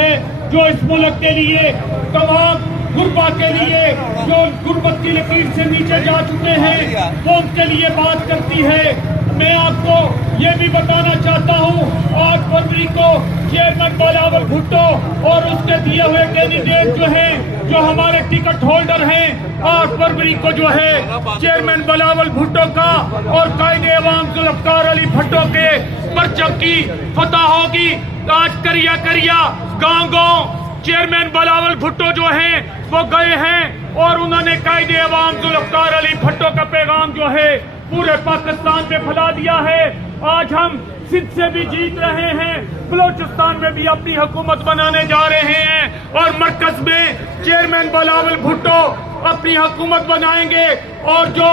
ہے جو اس ملک کے لیے تمام غربا کے لیے جو غربت کی لکیر سے نیچے جا چکے ہیں وہ ان کے لیے بات کرتی ہے۔ میں آپ کو یہ بھی بتانا چاہتا ہوں 8 فروری کو چیئرمین بلاول بھٹو اور اس کے دیے ہوئے کینڈیڈیٹ جو ہیں جو ہمارے ٹکٹ ہولڈر ہیں 8 فروری کو جو ہے چیئرمین بلاول بھٹو کا اور قائد عوام ذوالفقار علی بھٹو کے پرچم کی فتح ہوگی۔ آج کریا کریا گاؤں گاؤں چیئرمین بلاول بھٹو جو ہیں وہ گئے ہیں اور انہوں نے قائد عوام ذوالفقار علی بھٹو کا پیغام جو ہے پورے پاکستان میں پھیلا دیا ہے۔ آج ہم سندھ سے بھی جیت رہے ہیں، بلوچستان میں بھی اپنی حکومت بنانے جا رہے ہیں اور مرکز میں چیئرمین بلاول بھٹو اپنی حکومت بنائیں گے۔ اور جو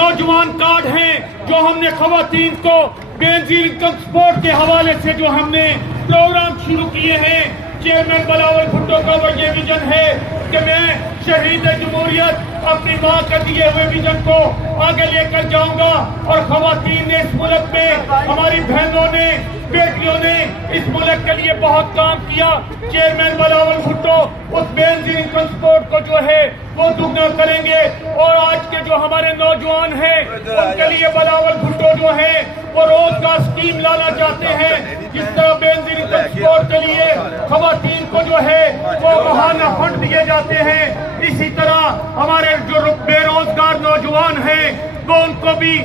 نوجوان کارڈ ہیں جو ہم نے خواتین کو بینظیر انکم سپورٹ کے حوالے سے جو ہم نے پروگرام شروع کیے ہیں، چیئرمین بلاول بھٹو کا وہ یہ ویژن ہے کہ میں شہید جمہوریت اپنی ماں کے دیے ہوئے ویژن کو آگے لے کر جاؤں گا۔ اور خواتین نے اس ملک میں، ہماری بہنوں نے، بیٹیوں نے اس ملک کے لیے بہت کام کیا۔ چیئرمین بلاول بھٹو اس بینظیر انکم سپورٹ کو جو ہے وہ دگنا کریں گے اور آج کے جو ہمارے نوجوان ہیں ان کے لیے بلاول بھٹو جو ہے وہ روزگار اسکیم لانا چاہتے ہیں۔ جس طرح بینظیر انکم سپورٹ کے لیے خواتین کو جو ہے وہ ماہانہ فنڈ دیے جاتے ہیں، اسی طرح ہمارے جو بے روزگار نوجوان ہیں وہ ان کو بھی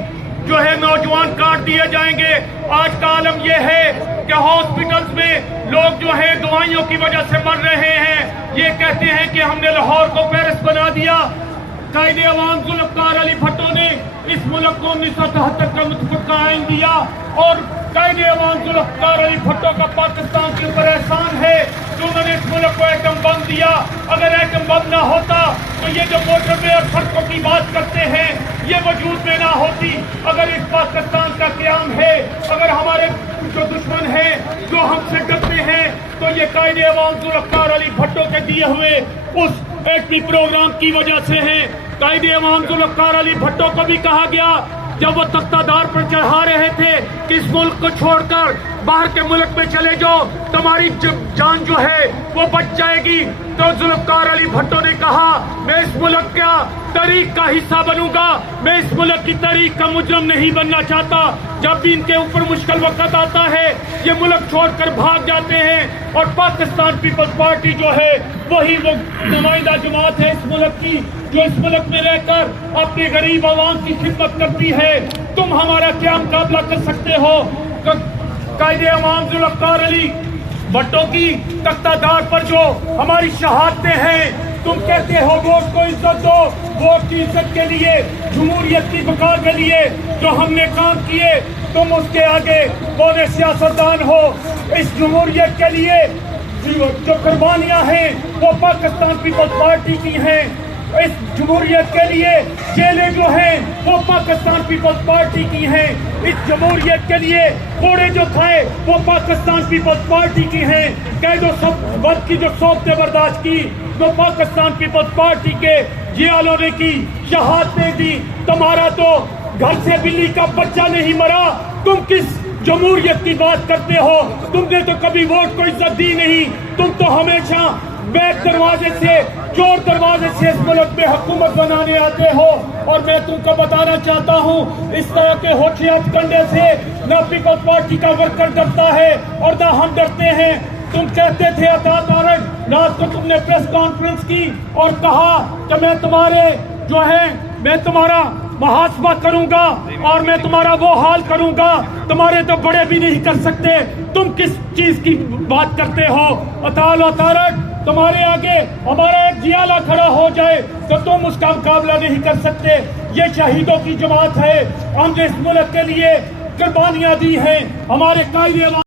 جو ہے نوجوان کارڈ دیے جائیں گے۔ آج کا عالم یہ ہے کہ ہاسپٹلز میں لوگ جو ہے دوائیوں کی وجہ سے مر رہے ہیں، یہ کہتے ہیں کہ ہم نے لاہور کو پیرس بنا دیا۔ قائد عوام ذوالفقار علی بھٹو نے اس ملک کو 1973 کا متفقہ آئین دیا اور قائد عوام ذوالفقار علی بھٹو کا پاکستان کے اوپر احسان ہے کہ انہوں نے اس ملک کو ایٹم بم دیا۔ اگر ایٹم بم نہ ہوتا تو یہ جو موٹر وے اور سڑکوں کی بات کرتے ہیں یہ وجود میں نہ ہوتی۔ اگر اس پاکستان کا قیام ہے، اگر ہمارے جو دشمن ہیں جو ہم سے ڈرتے ہیں تو یہ قائد عوام ذوالفقار علی بھٹو کے دیے ہوئے اس ایٹمی پروگرام کی وجہ سے ہیں۔ قائد عوام ذوالفقار علی بھٹو کو بھی کہا گیا جب وہ تختہ دار پر چڑھا رہے تھے کہ اس ملک کو چھوڑ کر باہر کے ملک میں چلے جاؤ، تمہاری جان جو ہے وہ بچ جائے گی، تو ذوالفقار علی بھٹو نے کہا میں اس ملک کا تاریخ کا حصہ بنوں گا، میں اس ملک کی تاریخ کا مجرم نہیں بننا چاہتا۔ جب بھی ان کے اوپر مشکل وقت آتا ہے یہ ملک چھوڑ کر بھاگ جاتے ہیں اور پاکستان پیپلز پارٹی جو ہے وہی وہ نمائندہ جماعت ہے اس ملک کی جو اس ملک میں رہ کر اپنے غریب عوام کی خدمت کرتی ہے۔ تم ہمارا کیا مقابلہ کر سکتے ہو؟ قائد عوام ذوالفقار علی بھٹو کی تختہ دار پر جو ہماری شہادتیں ہیں، تم کہتے ہو ووٹ کو عزت دو، ووٹ کی عزت کے لیے، جمہوریت کی بقا کے لیے جو ہم نے کام کیے تم اس کے آگے بونے سیاستدان ہو۔ اس جمہوریت کے لیے جو قربانیاں ہیں وہ پاکستان پیپلز پارٹی کی ہیں، اس جمہوریت کے لیے جیلیں جو ہیں وہ پاکستان پیپلز پارٹی کی ہیں، اس جمہوریت کے لیے کوڑے جو کھائے وہ پاکستان پیپلز پارٹی کی ہیں، قید و بند کی جو صحبتیں برداشت کی تو پاکستان پیپلز پارٹی کے جیالوں نے کی، شہادتیں دی۔ تمہارا تو گھر سے بلی کا بچہ نہیں مرا، تم کس جمہوریت کی بات کرتے ہو؟ تم نے تو کبھی ووٹ کو عزت دی نہیں، تم تو ہمیشہ بیک دروازے سے، چور دروازے سے اس ملک میں حکومت بنانے آتے ہو۔ اور میں تم کو بتانا چاہتا ہوں اس طرح کے ہوٹھے کنڈے سے نہ پیپلز پارٹی کا ورکر ڈرتا ہے اور نہ ہم ڈرتے ہیں۔ تم کہتے تھے عطا تارڑ، رات کو تم نے پریس کانفرنس کی اور کہا کہ میں تمہارا محاسبہ کروں گا اور میں تمہارا وہ حال کروں گا، تمہارے تو بڑے بھی نہیں کر سکتے۔ تم کس چیز کی بات کرتے ہو؟ عطا تارڑ، تمہارے آگے ہمارا ایک جیالہ کھڑا ہو جائے تو تم اس کا مقابلہ نہیں کر سکتے۔ یہ شہیدوں کی جماعت ہے، ہم نے اس ملک کے لیے قربانیاں دی ہیں، ہمارے قائد